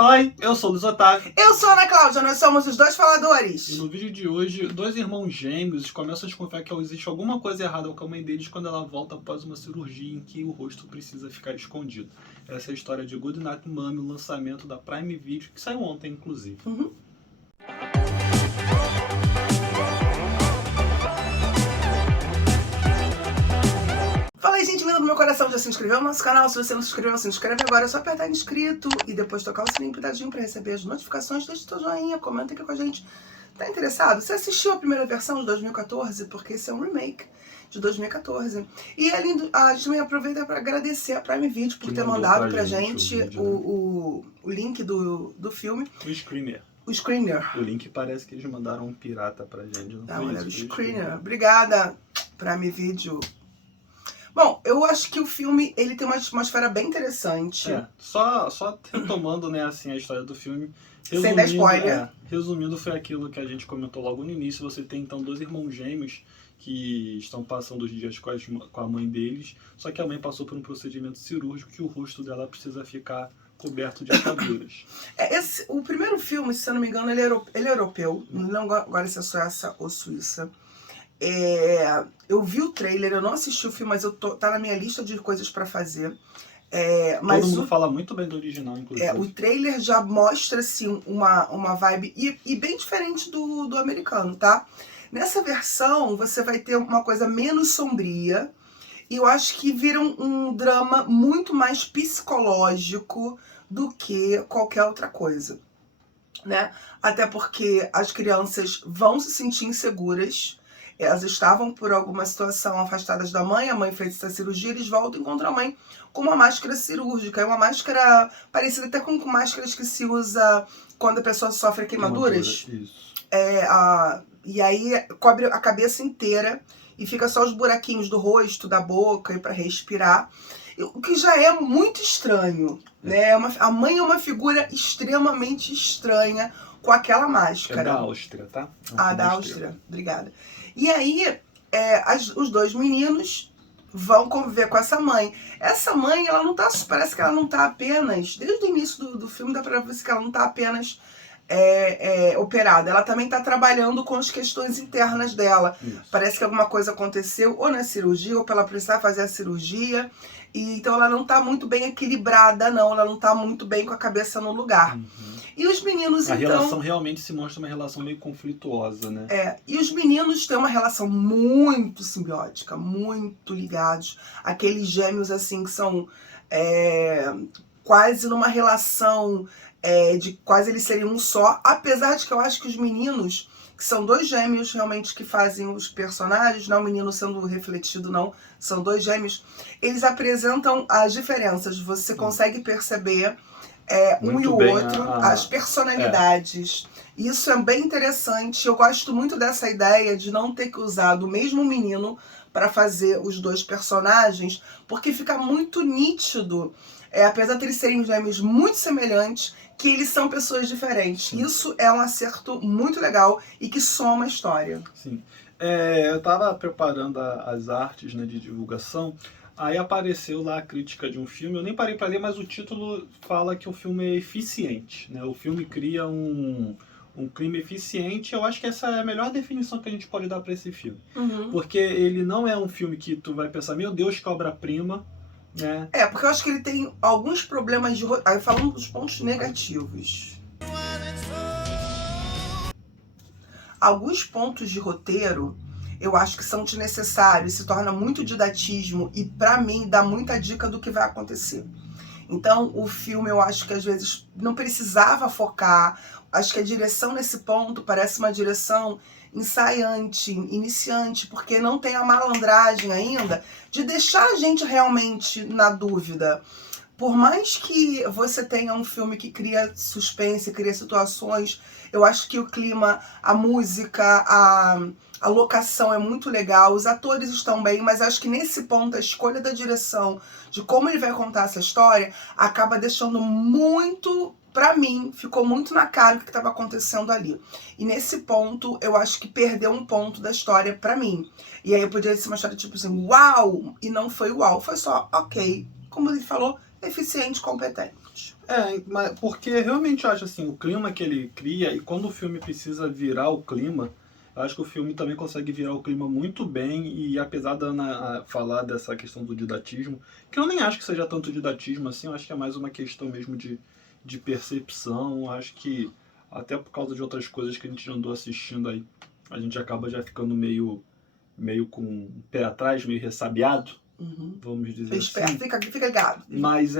Fala aí, eu sou o Luiz Otávio. Eu sou a Ana Cláudia, nós somos os dois faladores. E no vídeo de hoje, dois irmãos gêmeos começam a desconfiar que existe alguma coisa errada com a mãe deles quando ela volta após uma cirurgia em que o rosto precisa ficar escondido. Essa é a história de Good Night Mommy, o lançamento da Prime Video, que saiu ontem, inclusive. Fala aí, gente linda do meu coração, já se inscreveu no nosso canal? Se você não se inscreveu, se inscreve agora, é só apertar em inscrito e depois tocar o sininho pitadinho pra receber as notificações. Deixa o teu joinha, comenta aqui com a gente. Tá interessado? Você assistiu a primeira versão de 2014? Porque esse é um remake de 2014. E é lindo, a gente também aproveita para agradecer a Prime Video por ter mandado pra gente o link do filme. O screener. O screener. O link parece que eles mandaram um pirata pra gente. Dá uma olhada, o screener. Obrigada, Prime Video. Bom, eu acho que o filme ele tem uma atmosfera bem interessante. Só retomando, né, assim, a história do filme. Sem dar spoiler. Resumindo, foi aquilo que a gente comentou logo no início. Você tem, então, dois irmãos gêmeos que estão passando os dias com a mãe deles. Só que a mãe passou por um procedimento cirúrgico que o rosto dela precisa ficar coberto de achaduras. O primeiro filme, se eu não me engano, ele é europeu. Não agora se é Suécia ou Suíça. Eu vi o trailer, eu não assisti o filme, mas tá na minha lista de coisas pra fazer. Mas todo mundo fala muito bem do original, inclusive. O trailer já mostra assim, uma vibe e bem diferente do americano, tá? Nessa versão você vai ter uma coisa menos sombria e eu acho que vira um drama muito mais psicológico do que qualquer outra coisa, né? Até porque as crianças vão se sentir inseguras. Elas estavam por alguma situação afastadas da mãe, a mãe fez essa cirurgia, eles voltam e encontram a mãe com uma máscara cirúrgica. É uma máscara parecida até com máscaras que se usa quando a pessoa sofre queimaduras. Isso. E aí cobre a cabeça inteira e fica só os buraquinhos do rosto, da boca e para respirar. O que já é muito estranho, né? A mãe é uma figura extremamente estranha com aquela máscara. É da Áustria, tá? Da Áustria. Obrigada. E aí, os dois meninos vão conviver com essa mãe. Essa mãe, ela não tá, parece que ela não tá apenas, desde o início do filme dá pra ver que ela não tá apenas operada. Ela também tá trabalhando com as questões internas dela. Isso. Parece que alguma coisa aconteceu ou na cirurgia, ou pra ela precisar fazer a cirurgia. E então ela não tá muito bem equilibrada, não. Ela não tá muito bem com a cabeça no lugar. E os meninos, a relação realmente se mostra uma relação meio conflituosa, né? E os meninos têm uma relação muito simbiótica, muito ligados. Aqueles gêmeos, assim, que são quase numa relação de quase eles seriam um só. Apesar de que eu acho que os meninos, que são dois gêmeos realmente que fazem os personagens, não o menino sendo refletido, não. São dois gêmeos. Eles apresentam as diferenças. Você consegue perceber um e o outro, as personalidades. Isso é bem interessante. Eu gosto muito dessa ideia de não ter que usar do mesmo menino para fazer os dois personagens, porque fica muito nítido, apesar de eles serem gêmeos muito semelhantes, que eles são pessoas diferentes. Sim. Isso é um acerto muito legal e que soma a história. Sim. Eu estava preparando as artes, né, de divulgação. Aí apareceu lá a crítica de um filme, eu nem parei para ler, mas o título fala que o filme é eficiente, né? O filme cria um clima eficiente. Eu acho que essa é a melhor definição que a gente pode dar para esse filme. Porque ele não é um filme que tu vai pensar, meu Deus, que obra-prima, né? Porque eu acho que ele tem alguns problemas de roteiro. Aí falando dos pontos negativos. Alguns pontos de roteiro eu acho que são desnecessários, se torna muito didatismo e pra mim dá muita dica do que vai acontecer. Então o filme eu acho que às vezes não precisava focar, acho que a direção nesse ponto parece uma direção ensaiante, iniciante, porque não tem a malandragem ainda de deixar a gente realmente na dúvida. Por mais que você tenha um filme que cria suspense, cria situações, eu acho que o clima, a música, a locação é muito legal, os atores estão bem, mas acho que nesse ponto a escolha da direção, de como ele vai contar essa história, acaba deixando muito, pra mim, ficou muito na cara o que estava acontecendo ali. E nesse ponto, eu acho que perdeu um ponto da história pra mim. E aí poderia ser uma história tipo assim, uau! E não foi uau, foi só ok. Como ele falou, eficiente, competente. Mas porque realmente eu acho assim, o clima que ele cria, e quando o filme precisa virar o clima, eu acho que o filme também consegue virar o clima muito bem, e apesar da Ana falar dessa questão do didatismo, que eu nem acho que seja tanto didatismo assim, eu acho que é mais uma questão mesmo de percepção, eu acho que até por causa de outras coisas que a gente andou assistindo aí, a gente acaba já ficando meio com o pé atrás, meio ressabiado, vamos dizer Esperto, assim. fica ligado. Mas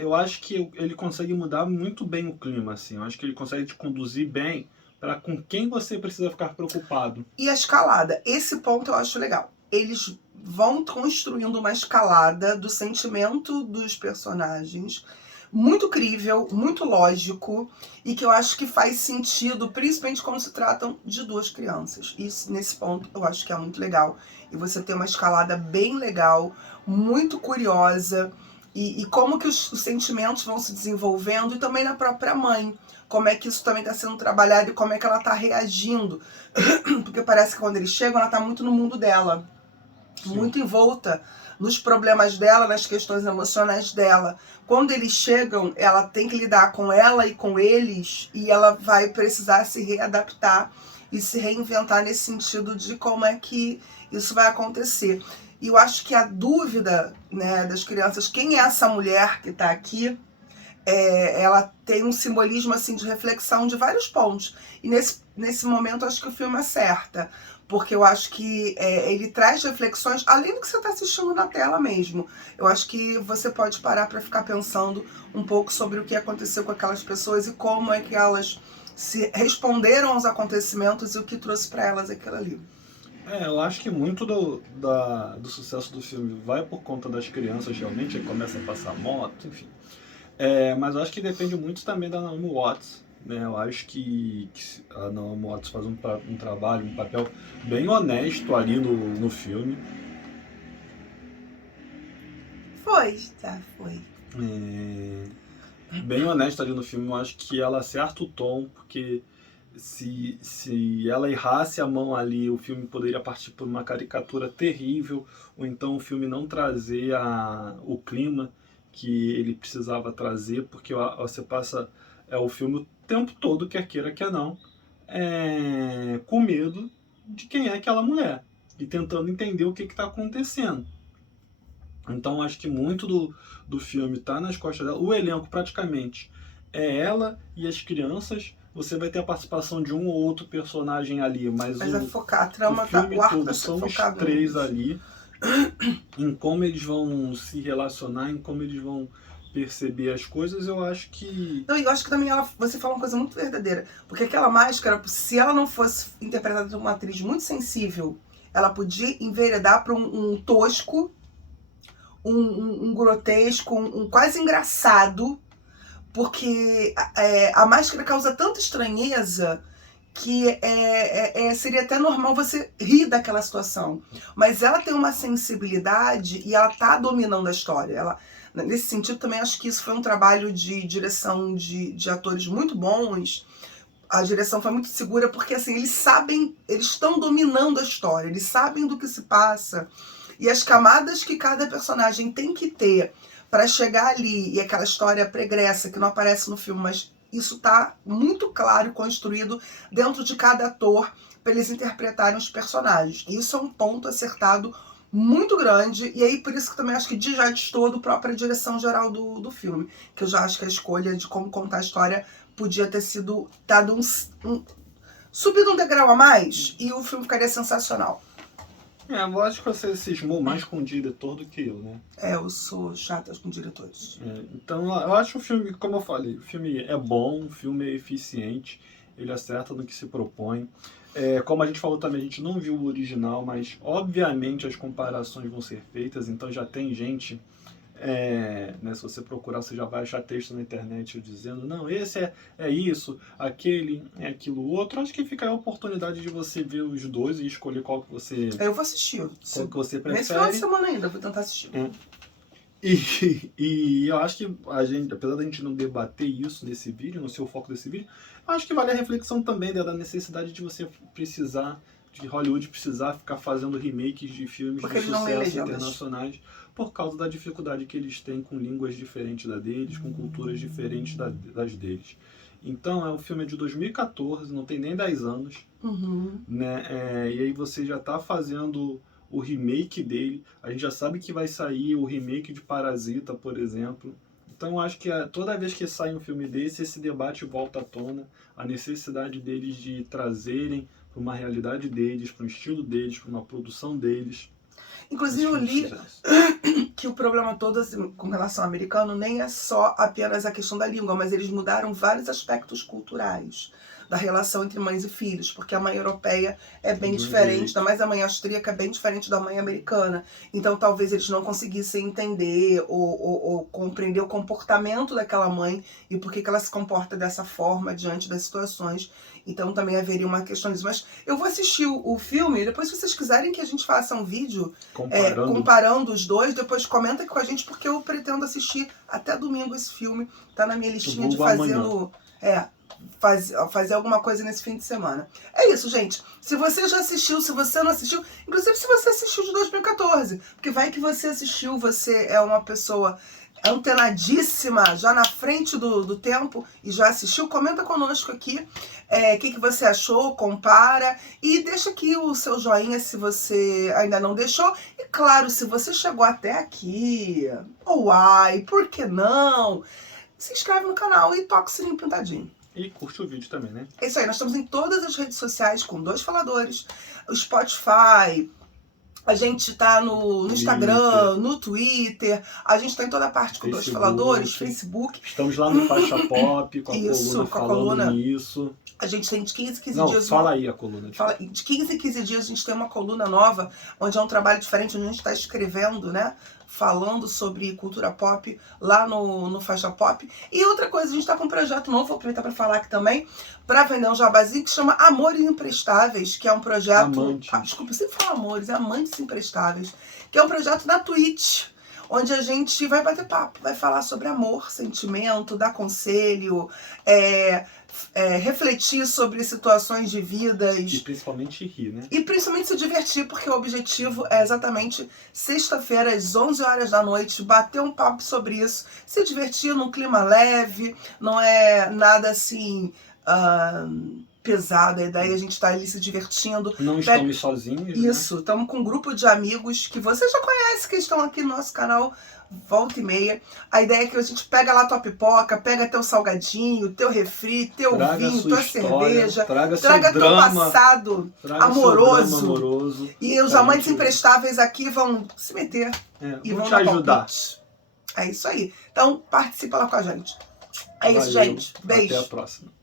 eu acho que ele consegue mudar muito bem o clima, assim. Eu acho que ele consegue te conduzir bem para com quem você precisa ficar preocupado. E a escalada, esse ponto eu acho legal. Eles vão construindo uma escalada do sentimento dos personagens, muito crível, muito lógico, e que eu acho que faz sentido, principalmente quando se tratam de duas crianças. Isso, nesse ponto, eu acho que é muito legal. E você tem uma escalada bem legal, muito curiosa, e como que os sentimentos vão se desenvolvendo, e também na própria mãe. Como é que isso também está sendo trabalhado e como é que ela está reagindo. Porque parece que quando eles chegam, ela está muito no mundo dela. Sim. Muito envolta nos problemas dela, nas questões emocionais dela. Quando eles chegam, ela tem que lidar com ela e com eles, e ela vai precisar se readaptar e se reinventar nesse sentido de como é que isso vai acontecer. E eu acho que a dúvida, né, das crianças, quem é essa mulher que está aqui, ela tem um simbolismo assim de reflexão de vários pontos. E nesse momento acho que o filme acerta, porque eu acho que ele traz reflexões além do que você está assistindo na tela mesmo. Eu acho que você pode parar para ficar pensando um pouco sobre o que aconteceu com aquelas pessoas e como é que elas se responderam aos acontecimentos e o que trouxe para elas aquilo ali. Eu acho que muito do sucesso do filme vai por conta das crianças, realmente, aí começa a passar moto, enfim. Mas eu acho que depende muito também da Naomi Watts, né? Eu acho que a Naomi Watts faz um trabalho, um papel bem honesto ali no filme. Foi. Bem honesto ali no filme, eu acho que ela acerta o tom, porque se ela errasse a mão ali, o filme poderia partir por uma caricatura terrível, ou então o filme não trazer o clima que ele precisava trazer, porque você passa o filme o tempo todo, quer queira, quer não, com medo de quem é aquela mulher, e tentando entender o que está acontecendo. Então acho que muito do filme está nas costas dela. O elenco praticamente é ela e as crianças. Você vai ter a participação de um ou outro personagem ali, mas a trama, o filme todo tá são os focado três ali, em como eles vão se relacionar, em como eles vão perceber as coisas. Eu acho que... Não, eu acho que também você falou uma coisa muito verdadeira, porque aquela máscara, se ela não fosse interpretada por uma atriz muito sensível, ela podia enveredar para um tosco, um grotesco, um quase engraçado, porque a máscara causa tanta estranheza que seria até normal você rir daquela situação. Mas ela tem uma sensibilidade e ela tá dominando a história. Nesse sentido, também acho que isso foi um trabalho de direção de atores muito bons. A direção foi muito segura porque assim, eles estão dominando a história, eles sabem do que se passa. E as camadas que cada personagem tem que ter para chegar ali, e aquela história pregressa que não aparece no filme, mas isso tá muito claro e construído dentro de cada ator para eles interpretarem os personagens. E isso é um ponto acertado muito grande, e aí por isso que também acho que já distou da própria direção geral do filme, que eu já acho que a escolha de como contar a história podia ter sido dado subido um degrau a mais, e o filme ficaria sensacional. Eu acho que você cismou mais com o diretor do que eu, né? Eu sou chata com diretores. Então, eu acho o filme, como eu falei, o filme é bom, o filme é eficiente, ele acerta no que se propõe. Como a gente falou também, a gente não viu o original, mas obviamente as comparações vão ser feitas, então já tem gente... né, se você procurar, você já vai achar texto na internet dizendo não, esse é isso, aquele é aquilo outro. Acho que fica a oportunidade de você ver os dois e escolher qual que você... Eu vou assistir. Qual que você prefere. Nesse final de semana ainda, eu vou tentar assistir. E eu acho que a gente, apesar da gente não debater isso nesse vídeo, no seu foco desse vídeo, acho que vale a reflexão também da necessidade de você precisar, de Hollywood precisar ficar fazendo remakes de filmes de sucesso internacionais, por causa da dificuldade que eles têm com línguas diferentes da deles, com culturas diferentes das deles. Então, o filme é de 2014, não tem nem 10 anos, né? E aí você já está fazendo o remake dele, a gente já sabe que vai sair o remake de Parasita, por exemplo. Então eu acho que toda vez que sai um filme desse, esse debate volta à tona, a necessidade deles de trazerem para uma realidade deles, para um estilo deles, para uma produção deles. Inclusive eu li que o problema todo assim, com relação ao americano nem é só apenas a questão da língua, mas eles mudaram vários aspectos culturais da relação entre mães e filhos, porque a mãe europeia é bem diferente, ainda mais a mãe austríaca é bem diferente da mãe americana. Então talvez eles não conseguissem entender ou compreender o comportamento daquela mãe e por que ela se comporta dessa forma diante das situações. Então também haveria uma questão disso. Mas eu vou assistir o filme, depois se vocês quiserem que a gente faça um vídeo comparando os dois, depois comenta aqui com a gente, porque eu pretendo assistir até domingo esse filme. Tá na minha listinha de fazer alguma coisa nesse fim de semana. É isso, gente. Se você já assistiu, se você não assistiu, inclusive se você assistiu de 2014, porque vai que você assistiu, você é uma pessoa antenadíssima, já na frente do tempo e já assistiu, comenta conosco aqui o que você achou, compara e deixa aqui o seu joinha se você ainda não deixou. E claro, se você chegou até aqui, uai, por que não? Se inscreve no canal e toca o sininho pintadinho. E curte o vídeo também, né? É isso aí, nós estamos em todas as redes sociais com Dois Faladores, o Spotify, a gente tá no Instagram, no Twitter, a gente tá em toda parte com Dois Faladores, Facebook. Estamos lá no Faixa Pop, com a coluna falando nisso. A gente tem de 15 em 15 dias... Fala aí a coluna. De 15 em 15 dias a gente tem uma coluna nova, onde é um trabalho diferente, onde a gente está escrevendo, né? Falando sobre cultura pop lá no Faixa Pop. E outra coisa, a gente está com um projeto novo, vou aproveitar para falar aqui também, para vender um jabazinho que chama Amores Imprestáveis, que é um projeto... desculpa, eu sempre falo amores, é Amantes Imprestáveis, que é um projeto da Twitch, onde a gente vai bater papo, vai falar sobre amor, sentimento, dar conselho, refletir sobre situações de vida. E principalmente rir, né? E principalmente se divertir, porque o objetivo é exatamente sexta-feira, às 11 horas da noite, bater um papo sobre isso, se divertir num clima leve, não é nada assim... pesada, a ideia é a gente estar ali se divertindo. Não estamos sozinhos, isso, estamos com um grupo de amigos que você já conhece, que estão aqui no nosso canal volta e meia. A ideia é que a gente pega lá tua pipoca, pega teu salgadinho, teu refri, teu vinho, tua cerveja, traga teu passado amoroso. E os amantes imprestáveis aqui vão se meter e vão te ajudar. É isso aí. Então participa lá com a gente. É isso, gente. Beijo. Até a próxima.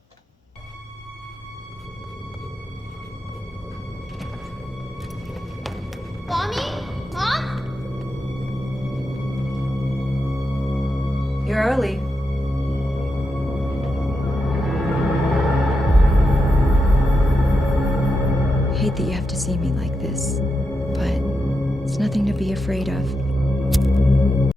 Mommy? Mom? You're early. I hate that you have to see me like this, but it's nothing to be afraid of.